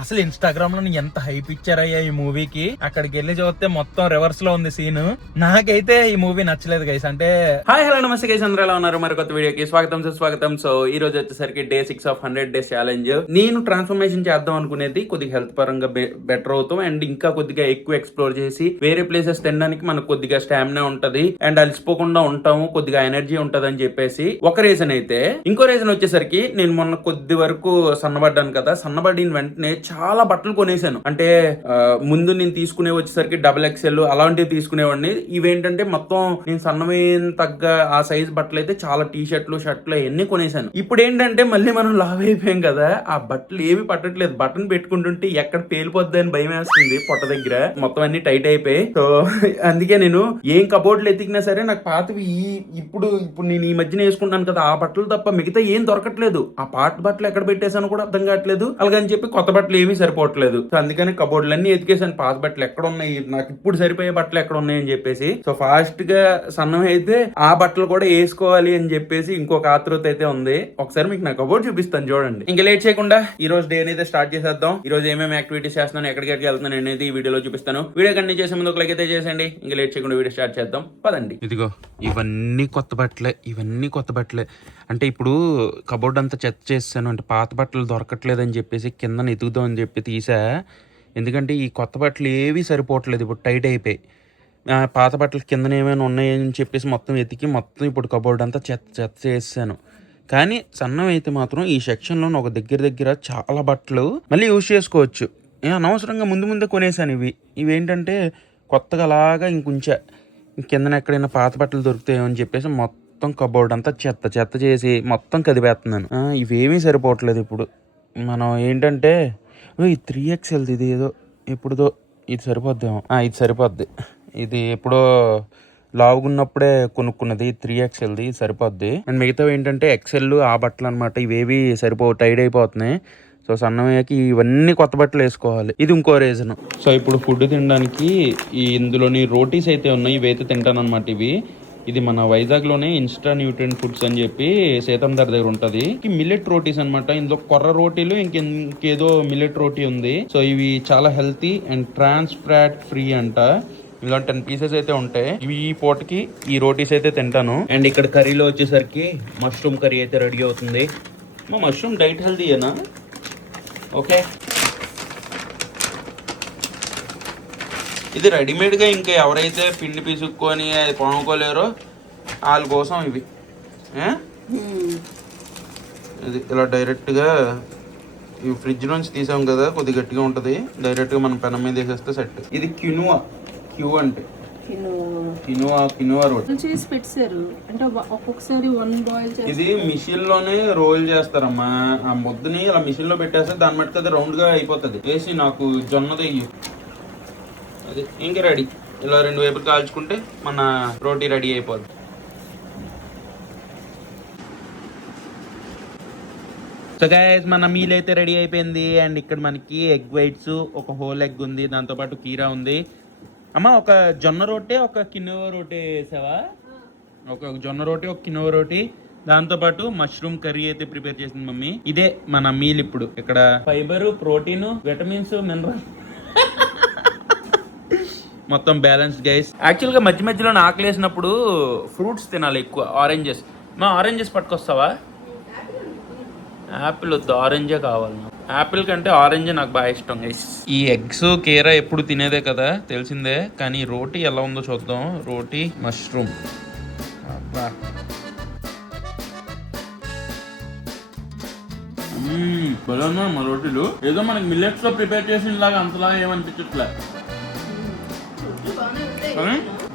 అసలు ఇన్స్టాగ్రామ్ లో ఎంత హైప్ ఇచ్చారయ్యా ఈ మూవీకి. అక్కడికి వెళ్ళి చూస్తే మొత్తం రివర్స్ లో ఉంది సీన్. నాకైతే ఈ మూవీ నచ్చలేదు గైస్. అంటే హాయ్ హలో నమస్తే గైస్, అందరూ ఎలా ఉన్నారు? మరి కొత్త వీడియోకి స్వాగతం సుస్వాగతం. సో ఈ రోజు వచ్చేసరికి డే 6 ఆఫ్ 100 డేస్ ఛాలెంజ్. నేను ట్రాన్స్ఫర్మేషన్ చేద్దాం అనుకునేది కొద్దిగా హెల్త్ పరంగా బెటర్ అవుతాం అండ్ ఇంకా కొద్దిగా ఎక్కువ ఎక్స్ప్లోర్ చేసి వేరే ప్లేసెస్ తినడానికి మనకు కొద్దిగా స్టామినా ఉంటది అండ్ అలసిపోకుండా ఉంటాము, కొద్దిగా ఎనర్జీ ఉంటది అని చెప్పేసి ఒక రీజన్ అయితే. ఇంకో రీజన్ వచ్చేసరికి నేను మొన్న కొద్ది వరకు సన్నబడ్డాను కదా, సన్నబడిన వెంటనే చాలా బట్టలు కొనేసాను. అంటే ముందు నేను తీసుకునే వచ్చేసరికి XXL అలాంటివి తీసుకునేవాడిని. ఇవేంటంటే మొత్తం నేను సన్నమైన తగ్గ ఆ సైజ్ బట్టలు అయితే చాలా టీ షర్ట్లు షర్ట్లు అవన్నీ కొనేసాను. ఇప్పుడు ఏంటంటే మళ్ళీ మనం లావ్ అయిపోయాం కదా, ఆ బట్టలు ఏమి పట్టట్లేదు. బటన్ పెట్టుకుంటుంటే ఎక్కడ పేలిపోద్ది అని భయం వేస్తుంది పొట్ట దగ్గర, మొత్తం అన్ని టైట్ అయిపోయి. సో అందుకే నేను ఏం కబోర్డ్లు ఎతికినా సరే నాకు పాతవి ఇప్పుడు నేను ఈ మధ్యన వేసుకుంటాను కదా, ఆ బట్టలు తప్ప మిగతా ఏం దొరకట్లేదు. ఆ పాత బట్టలు ఎక్కడ పెట్టేసాను కూడా అర్థం కావట్లేదు. అలాగని చెప్పి కొత్త బట్టలు ఏమీ సరిపోవట్లేదు. సో అందుకని కబోర్డ్లన్నీ ఎతికేసాను, పాత బట్టలు ఎక్కడ ఉన్నాయి, నాకు ఇప్పుడు సరిపోయే బట్టలు ఎక్కడ ఉన్నాయి అని చెప్పేసి. సో ఫాస్ట్ గా సన్నం అయితే ఆ బట్టలు కూడా వేసుకోవాలి అని చెప్పేసి ఇంకొక ఆతృత అయితే ఉంది. ఒకసారి మీకు నా కబోర్డ్ చూపిస్తాను చూడండి. ఇంకా లేట్ చేయకుండా ఈ రోజు డే అయితే స్టార్ట్ చేసేద్దాం. ఈ రోజు ఏమేమి యాక్టివిటీస్ చేస్తున్నాను, ఎక్కడికి వెళ్తున్నాను అనేది ఈ వీడియోలో చూపిస్తాను. వీడియో కంటిన్యూ చేసే ముందు ఒక లైక్ అయితే చేసేయండి. ఇంకా లేట్ చేయకుండా వీడియో స్టార్ట్ చేద్దాం, పదండి. ఇదిగో ఇవన్నీ కొత్త బట్టలే. అంటే ఇప్పుడు కబోర్డ్ అంతా చెత్త చేస్తాను, అంటే పాత బట్టలు దొరకట్లేదని చెప్పేసి కింద ఎతుకుదాం అని చెప్పి తీసా. ఎందుకంటే ఈ కొత్త బట్టలు ఏవి సరిపోవట్లేదు, ఇప్పుడు టైట్ అయిపోయి. పాత బట్టలు కింద ఏమైనా ఉన్నాయని చెప్పేసి మొత్తం ఎతికి మొత్తం ఇప్పుడు కబోర్డ్ అంతా చెత్త చేసాను. కానీ సన్నం అయితే మాత్రం ఈ సెక్షన్లో ఒక దగ్గర చాలా బట్టలు మళ్ళీ యూజ్ చేసుకోవచ్చు. అనవసరంగా ముందే కొనేసాను. ఇవేంటంటే కొత్తగా అలాగా ఇంకొంచెం కిందన ఎక్కడైనా పాత బట్టలు దొరుకుతాయో అని చెప్పేసి మొత్తం కబోర్డ్ అంతా చెత్త చేసి మొత్తం కదిపేస్తున్నాను. ఇవేమీ సరిపోవట్లేదు. ఇప్పుడు మనం ఏంటంటే ఈ 3XL ఇది ఏదో ఎప్పుడుదో ఇది సరిపోద్దేమో. ఇది సరిపోద్ది. ఇది ఎప్పుడో లావుగున్నప్పుడే కొనుక్కున్నది 3XLది, సరిపోద్ది. అండ్ మిగతావి ఏంటంటే XL ఆ బట్టలు అనమాట. ఇవేవి టైడ్ అయిపోతున్నాయి. సో సన్నమయ్యాకి ఇవన్నీ కొత్త బట్టలు వేసుకోవాలి. ఇది ఇంకో రీజన్. సో ఇప్పుడు ఫుడ్ తినడానికి ఇందులోని రోటీస్ అయితే ఉన్నాయి, ఇవైతే తింటాను అనమాట. ఇది మన వైజాగ్లోనే ఇన్స్టా న్యూట్రియంట్ ఫుడ్స్ అని చెప్పి సీతందర్ దగ్గర ఉంటుంది. మిల్లెట్ రోటీస్ అనమాట. ఇందులో కొర్ర రోటీలు ఇంకేదో మిల్లెట్ రోటీ ఉంది. సో ఇవి చాలా healthy and trans fat free అంట. ఇలా 10 పీసెస్ అయితే ఉంటాయి. ఇవి ఈ పూటకి ఈ రోటీస్ అయితే తింటాను. అండ్ ఇక్కడ కర్రీలో వచ్చేసరికి మష్రూమ్ కర్రీ అయితే రెడీ అవుతుంది. మా మష్రూమ్ డైట్ హెల్తీయేనా? ఓకే, ఇది రెడీమేడ్గా ఇంకా ఎవరైతే పిండి పిసుక్కొని అది కొనుక్కోలేరో వాళ్ళ కోసం ఇవి. ఇది ఇలా డైరెక్ట్గా ఇవి ఫ్రిడ్జ్ నుంచి తీసాం కదా, కొద్దిగా గట్టిగా ఉంటుంది. డైరెక్ట్గా మనం పెనం మీద వేసేస్తే సెట్. ఇది క్యూనువా, క్యూ అంటే కినువా రోల్ చేసి పెట్టారు. అంటే ఒక్కొక్కసారి ఇది మిషన్ లోనే రోల్ చేస్తారమ్మా. ఆ ముద్దని ఇలా మిషన్ లో పెట్టేస్తే దాని మట్టుకు అది రౌండ్ గా అయిపోతుంది. వేసి నాకు జొన్నది అది ఇంకా రెడీ. ఇలా 2 వైపులు కాల్చుకుంటే మన రోటీ రెడీ అయిపోద్ది. సో గైస్ మన మీల్ అయితే రెడీ అయిపోయింది. అండ్ ఇక్కడ మనకి ఎగ్ వైట్స్, ఒక హోల్ ఎగ్ ఉంది, దాంతోపాటు కీరా ఉంది. అమ్మ ఒక జొన్న రోటీ ఒక కినోవా రోటీ వేసావా? ఒక జొన్న రోటీ ఒక కినోవా రోటీ, దాంతోపాటు మష్రూమ్ కర్రీ అయితే ప్రిపేర్ చేసింది మమ్మీ. ఇదే మన మీల్. ఇప్పుడు ఇక్కడ ఫైబర్, ప్రోటీన్, విటమిన్స్, మినరల్ మొత్తం బ్యాలెన్స్డ్ గైస్. యాక్చువల్గా మధ్యలో ఆకలి వేసినప్పుడు ఫ్రూట్స్ తినాలి ఎక్కువ. ఆరెంజెస్ పట్టుకొస్తావా? యాపిల్ వద్దు, ఆరెంజే కావాలి. యాపిల్ కంటే ఆరెంజ్ నాకు బాగా ఇష్టం గైస్. ఈ ఎగ్స్ కీరా ఎప్పుడు తినేదే కదా, తెలిసిందే. కానీ రోటీ ఎలా ఉందో చూద్దాం. రోటీ మష్రూమ్ బలన్నా మా రోటీలు. ఏదో మనకి మిల్లెట్స్ లో ప్రిపేర్ చేసిన లాగా అంతలా ఏమనిపించట్లే,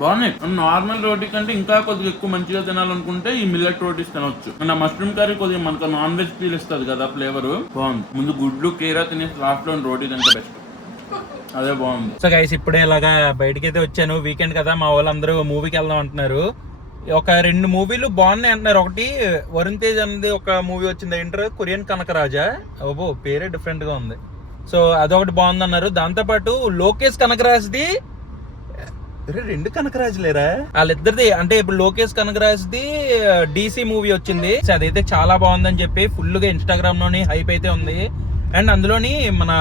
బాగున్నాయి. నార్మల్ రోటీ కంటే ఇంకా కొద్దిగా ఎక్కువ మంచిగా తినాలనుకుంటే ఈ మిల్లెట్ రోటీస్ తినొచ్చు. నా మష్రూమ్ కర్రీ కొద్దిగా మనకు నాన్ వెజ్ ఫీల్ ఇస్తుంది కదా, ఫ్లేవర్ బాగుంది. ముందు గుడ్లు కీరా తినేసి లాస్ట్ లో రోటీ తింటే బెస్ట్, అదే బాగుంది. సో గైస్ ఇప్పుడే ఇలాగా బయటకి అయితే వచ్చాను. వీకెండ్ కదా, మా వాళ్ళందరూ మూవీకి వెళ్దాం అంటున్నారు. ఒక 2 మూవీలు బాగున్నాయి అంటున్నారు. ఒకటి వరుణ్ తేజ్ అనేది ఒక మూవీ వచ్చింది, ఏంటో కొరియన్ కనకరాజా. ఓబో పేరే డిఫరెంట్ గా ఉంది. సో అదొకటి బాగుంది అన్నారు. దాంతోపాటు లోకేష్ కనకరాజ్ది 2 కనకరాజులేరా వాళ్ళిద్దరిది. అంటే ఇప్పుడు లోకేష్ కనకరాజ్ది DC మూవీ వచ్చింది, అదైతే చాలా బాగుందని చెప్పి ఫుల్ గా ఇన్స్టాగ్రామ్ లోని హైప్ అయితే ఉంది. అండ్ అందులోని మన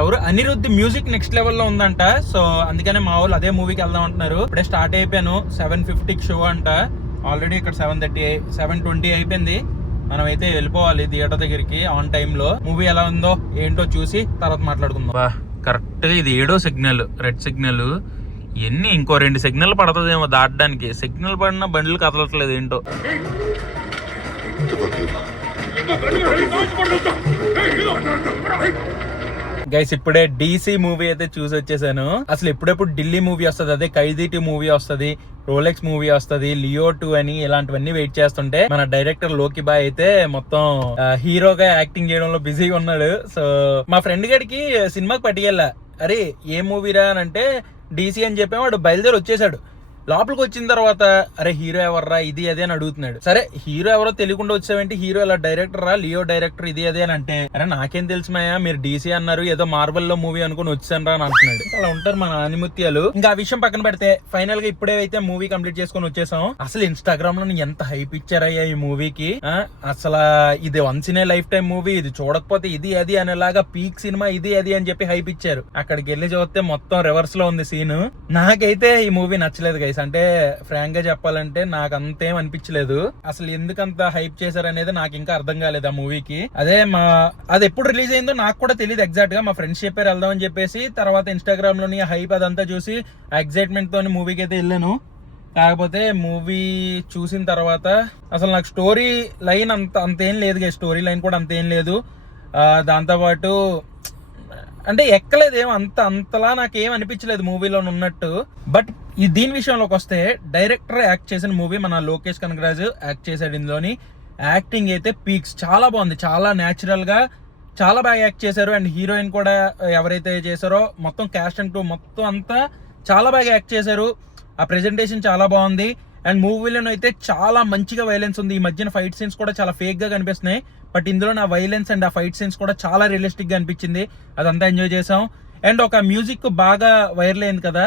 ఎవరు అనిరుద్ధ్ మ్యూజిక్ నెక్స్ట్ లెవెల్లో ఉందంట. సో అందుకనే మా వాళ్ళు అదే మూవీకి వెళ్దాం అంటున్నారు. ఇప్పుడే స్టార్ట్ అయిపోయాను, 7:50కి షో అంట. ఆల్రెడీ ఇక్కడ 7:20 అయిపోయింది. మనం అయితే వెళ్ళిపోవాలి థియేటర్ దగ్గరికి ఆన్ టైంలో. మూవీ ఎలా ఉందో ఏంటో చూసి తర్వాత మాట్లాడుకుందాం. కరెక్ట్ గా ఇది 7వ సిగ్నల్, రెడ్ సిగ్నల్. ఇంకో 2 సిగ్నల్ పడుతుందేమో దాటడానికి. సిగ్నల్ పడిన బండ్లు కదలట్లేదు ఏంటో. గైస్ ఇప్పుడే DC మూవీ అయితే చూసి వచ్చేసాను. అసలు ఎప్పుడెప్పుడు ఢిల్లీ మూవీ వస్తుంది, అదే ఖైదీ 2 మూవీ వస్తుంది, రోలెక్స్ మూవీ వస్తుంది, లియో 2 అని ఇలాంటివన్నీ వెయిట్ చేస్తుంటే మన డైరెక్టర్ లోకి బాయ్ అయితే మొత్తం హీరోగా యాక్టింగ్ చేయడంలో బిజీగా ఉన్నాడు. సో మా ఫ్రెండ్ గడికి సినిమాకి పట్టుకెళ్ళా. అరే ఏ మూవీరా అని అంటే DC అని చెప్పి వాడు బయలుదేరి వచ్చేసాడు. లోపలికి వచ్చిన తర్వాత అరే హీరో ఎవర్రా ఇది అదే అని అడుగుతున్నాడు. సరే హీరో ఎవరో తెలియకుండా వచ్చావేంటి, హీరో ఇలా డైరెక్టర్ రా, లియో డైరెక్టర్ ఇది అదే అని అంటే, అరే నాకేం తెలుసు మాయా, మీరు DC అన్నారు, ఏదో మార్వెల్ లో మూవీ అనుకుని వచ్చాను రా అని అంటున్నాడు. అలా ఉంటారు మన ఆనిముత్యాలు. ఇంకా ఆ విషయం పక్కన పెడితే ఫైనల్ గా ఇప్పుడే అయితే మూవీ కంప్లీట్ చేసుకుని వచ్చేసాం. అసలు ఇన్స్టాగ్రామ్ లో ఎంత హైప్ ఇచ్చారయ్యా ఈ మూవీకి. అసలు ఇది once in a life time movie, ఇది చూడకపోతే ఇది అది అనేలాగా పీక్ సినిమా ఇది అది అని చెప్పి హైప్ ఇచ్చారు. అక్కడికి వెళ్ళి చూస్తే మొత్తం రివర్స్ లో ఉంది సీన్. నాకైతే ఈ మూవీ నచ్చలేదు గైస్. అంటే ఫ్రాంక్ గా చెప్పాలంటే నాకు అంతేం అనిపించలేదు. అసలు ఎందుకంత హైప్ చేశారు అనేది నాకు ఇంకా అర్థం కాలేదు ఆ మూవీకి. అది ఎప్పుడు రిలీజ్ అయిందో నాకు కూడా తెలియదు ఎగ్జాక్ట్ గా. మా ఫ్రెండ్స్ చెప్పారు వెళ్దాం అని చెప్పేసి. తర్వాత ఇన్స్టాగ్రామ్ లోని హైప్ అదంతా చూసి ఎగ్జైట్మెంట్ తోని మూవీకి అయితే వెళ్ళాను. కాకపోతే మూవీ చూసిన తర్వాత అసలు నాకు స్టోరీ లైన్ అంతేం లేదు. స్టోరీ లైన్ కూడా అంతేం లేదు. దాంతోపాటు అంటే ఎక్కలేదేమో అంతలా నాకేం అనిపించలేదు మూవీలో ఉన్నట్టు. బట్ దీని విషయంలోకి వస్తే డైరెక్టర్ యాక్ట్ చేసిన మూవీ మన లోకేష్ కనగరాజు యాక్ట్ చేశాడు. ఇందులోని యాక్టింగ్ అయితే పీక్స్, చాలా బాగుంది, చాలా న్యాచురల్ గా చాలా బాగా యాక్ట్ చేశారు. అండ్ హీరోయిన్ కూడా ఎవరైతే చేశారో మొత్తం క్యాస్ట్ అండ్ క్రూ మొత్తం అంతా చాలా బాగా యాక్ట్ చేశారు. ఆ ప్రెజెంటేషన్ చాలా బాగుంది. అండ్ మూవీలో అయితే చాలా మంచిగా వైలెన్స్ ఉంది. ఈ మధ్యన ఫైట్ సీన్స్ కూడా చాలా ఫేక్ గా కనిపిస్తున్నాయి. బట్ ఇందులో నా వైలెన్స్ అండ్ ఆ ఫైట్ సీన్స్ కూడా చాలా రియలిస్టిక్ గా అనిపించింది. అదంతా ఎంజాయ్ చేసాం. అండ్ ఒక మ్యూజిక్ బాగా వైరల్ అయింది కదా,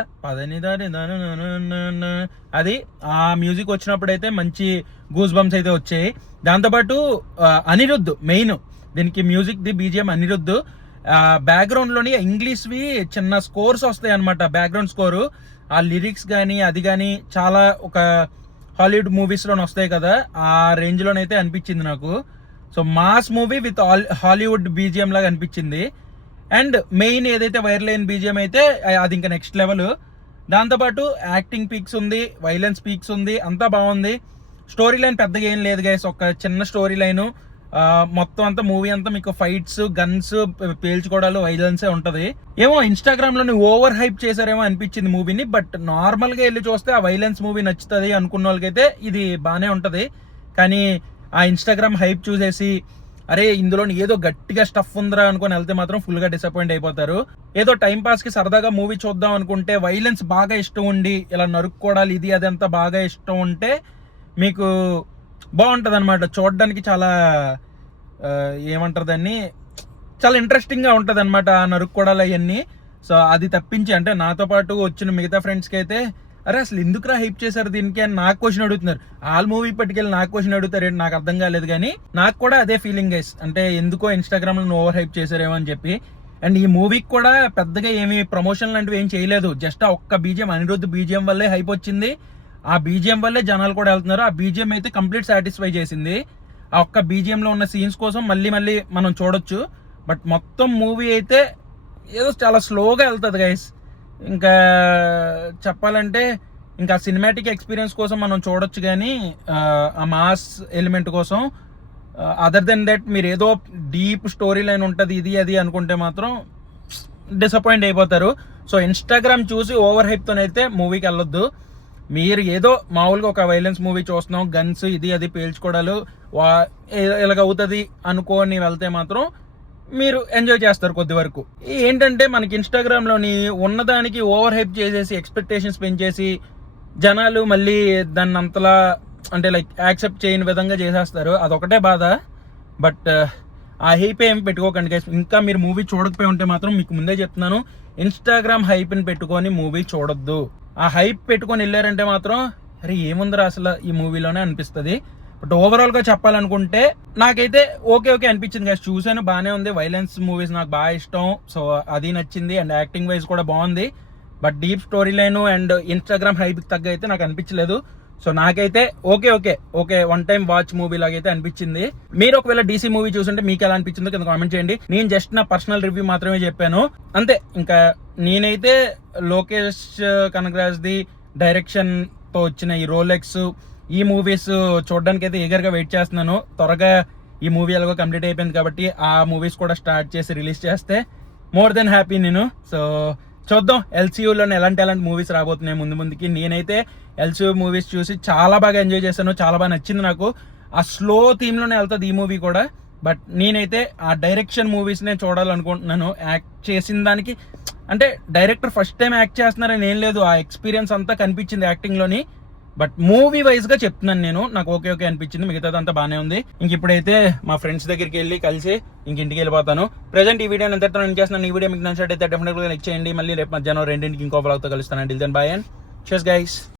అది ఆ మ్యూజిక్ వచ్చినప్పుడు అయితే మంచి గూస్ బంప్స్ అయితే వచ్చాయి. దాంతోపాటు అనిరుద్ధ్ మెయిన్ దీనికి music the BGM Anirudh. Background లోని ఇంగ్లీష్వి చిన్న స్కోర్స్ వస్తాయి అనమాట, బ్యాక్గ్రౌండ్ స్కోరు. ఆ లిరిక్స్ కానీ అది కానీ చాలా ఒక హాలీవుడ్ మూవీస్ లోనే వస్తాయి కదా, ఆ రేంజ్ లోనైతే అనిపించింది నాకు. So mass movie with Hollywood BGM లాగా అనిపించింది. అండ్ మెయిన్ ఏదైతే వైరల్ అయిన BGM అయితే అది ఇంకా నెక్స్ట్ లెవెల్. దాంతోపాటు యాక్టింగ్ పీక్స్ ఉంది, వైలెన్స్ పీక్స్ ఉంది, అంతా బాగుంది. స్టోరీ లైన్ పెద్దగా ఏం లేదు గైస్, ఒక చిన్న స్టోరీ లైన్. మొత్తం అంతా మూవీ అంతా మీకు ఫైట్స్, గన్స్, పేల్చుకోవడాలు, వైలెన్సే ఉంటది. ఏమో ఇన్స్టాగ్రామ్ లోని ఓవర్ హైప్ చేశారేమో అనిపించింది మూవీని. బట్ నార్మల్ గా వెళ్ళి చూస్తే ఆ వైలెన్స్ మూవీ నచ్చుతుంది అనుకున్న వాళ్ళకైతే ఇది బాగానే ఉంటది. కానీ ఆ ఇన్స్టాగ్రామ్ హైప్ చూసేసి అరే ఇందులో ఏదో గట్టిగా స్టఫ్ ఉందిరా అనుకుని వెళ్తే మాత్రం ఫుల్ గా డిసప్పాయింట్ అయిపోతారు. ఏదో టైం పాస్ కి సరదాగా మూవీ చూద్దాం అనుకుంటే వైలెన్స్ బాగా ఇష్టం ఉండి ఇలా నరుక్కోవడాలు ఇది అదంతా బాగా ఇష్టం ఉంటే మీకు బాగుంటది అనమాట. చూడడానికి చాలా ఏమంటారు దాన్ని, చాలా ఇంట్రెస్టింగ్ గా ఉంటది అనమాట ఆ నరుక్కోవడాలు అవన్నీ. సో అది తప్పించి అంటే నాతో పాటు వచ్చిన మిగతా ఫ్రెండ్స్కి అయితే అరే అసలు ఎందుకురా హైప్ చేశారు దీనికి అని నాకు క్వశ్చన్ అడుగుతున్నారు. ఆల్ మూవీ పట్టుకెళ్ళి నాకు క్వశ్చన్ అడుగుతారు ఏంటి, నాకు అర్థం కాలేదు. కానీ నాకు కూడా అదే ఫీలింగ్ గైస్, అంటే ఎందుకో ఇన్స్టాగ్రామ్ లో ఓవర్ హైప్ చేశారేమో అని చెప్పి. అండ్ ఈ మూవీకి కూడా పెద్దగా ఏమి ప్రమోషన్ లాంటివి ఏం చేయలేదు. జస్ట్ ఆ ఒక్క BGM అనిరుద్ధ్ BGM వల్లే హైప్ వచ్చింది. ఆ BGM వల్లే జనాలు కూడా వెళ్తున్నారు. ఆ BGM అయితే కంప్లీట్ సాటిస్ఫై చేసింది. ఆ ఒక్క BGM లో ఉన్న సీన్స్ కోసం మళ్ళీ మనం చూడొచ్చు. బట్ మొత్తం మూవీ అయితే ఏదో చాలా స్లోగా వెళ్తుంది గైస్. ఇంకా చెప్పాలంటే ఇంకా సినిమాటిక్ ఎక్స్పీరియన్స్ కోసం మనం చూడొచ్చు, కానీ ఆ మాస్ ఎలిమెంట్ కోసం అదర్ దెన్ దట్ మీరు ఏదో డీప్ స్టోరీ లైన్ ఉంటుంది ఇది అది అనుకుంటే మాత్రం డిసప్పాయింట్ అయిపోతారు. సో ఇన్స్టాగ్రామ్ చూసి ఓవర్ హైప్తోనైతే మూవీకి వెళ్ళొద్దు. మీరు ఏదో మామూలుగా ఒక వైలెన్స్ మూవీ చూస్తున్నాం, గన్స్ ఇది అది పేల్చుకోవడాలు ఇలాగ అవుతుంది అనుకోని వెళ్తే మాత్రం మీరు ఎంజాయ్ చేస్తారు కొద్ది వరకు. ఏంటంటే మనకి ఇన్స్టాగ్రామ్ లోని ఉన్నదానికి ఓవర్ హైప్ చేసేసి ఎక్స్పెక్టేషన్స్ పెంచేసి జనాలు మళ్ళీ దాన్ని అంతలా అంటే లైక్ యాక్సెప్ట్ చేయని విధంగా చేసేస్తారు. అదొకటే బాధ. బట్ ఆ హైప్ ఏం పెట్టుకోకండి గైస్. ఇంకా మీరు మూవీ చూడకపోయి ఉంటే మాత్రం మీకు ముందే చెప్తున్నాను, ఇన్స్టాగ్రామ్ హైప్ని పెట్టుకొని మూవీ చూడొద్దు. ఆ హైప్ పెట్టుకొని వెళ్ళారంటే మాత్రం అరే ఏముందిరా అసలు ఈ మూవీలోనే అనిపిస్తుంది. బట్ ఓవరాల్ గా చెప్పాలనుకుంటే నాకైతే ఓకే అనిపించింది గైస్. చూసాను, బాగానే ఉంది. వైలెన్స్ మూవీస్ నాకు బాగా ఇష్టం, సో అది నచ్చింది. అండ్ యాక్టింగ్ వైజ్ కూడా బాగుంది. But deep story line and Instagram hype తగ్గ అయితే నాకు అనిపించలేదు. సో నాకైతే okay one time watch movie లాగైతే అనిపించింది. మీరు ఒకవేళ డీసీ మూవీ చూసుంటే మీకు ఎలా అనిపించిందో కింద కామెంట్ చేయండి. నేను జస్ట్ నా పర్సనల్ రివ్యూ మాత్రమే చెప్పాను అంతే. ఇంకా నేనైతే లోకేష్ కనగరాజ్ ది డైరెక్షన్ తో వచ్చిన ఈ రోలెక్స్ ఈ మూవీస్ చూడడానికి అయితే ఈగర్ గా వెయిట్ చేస్తున్నాను. త్వరగా ఈ మూవీ ఎలాగో కంప్లీట్ అయిపోయింది కాబట్టి ఆ మూవీస్ కూడా స్టార్ట్ చేసి రిలీజ్ చేస్తే మోర్ దెన్ హ్యాపీ నేను. సో చూద్దాం ఎల్సీయూలో ఎలాంటి మూవీస్ రాబోతున్నాయి ముందుకి. నేనైతే ఎల్సీయూ మూవీస్ చూసి చాలా బాగా ఎంజాయ్ చేశాను, చాలా బాగా నచ్చింది నాకు. ఆ స్లో థీమ్ లోనే వెళ్తుంది ఈ మూవీ కూడా. బట్ నేనైతే ఆ డైరెక్షన్ మూవీస్ నే చూడాలనుకుంటున్నాను. యాక్ట్ చేసిన దానికి అంటే డైరెక్టర్ ఫస్ట్ టైం యాక్ట్ చేస్తున్నారని ఏం లేదు, ఆ ఎక్స్పీరియన్స్ అంతా కనిపించింది యాక్టింగ్ లోని. బట్ మూవీ వైజ్ గా చెప్తున్నాను నేను, నాకు ఓకే అనిపించింది. మిగతాదంతా బాగానే ఉంది. ఇంక ఇప్పుడైతే మా ఫ్రెండ్స్ దగ్గరికి వెళ్ళి కలిసి ఇంటికి వెళ్ళిపోతాను. ప్రెజెంట్ ఈ వీడియో ఎంతతో నేను చేస్తున్నాను. ఈ వీడియో మీకు నచ్చినట్టయితే డెఫినెట్గా లైక్ చేయండి. మళ్ళీ రేపు మధ్యాహ్నం 2ంటికి ఇంకో వ్లాగ్తో కలుస్తాను. Till then bye and cheers guys.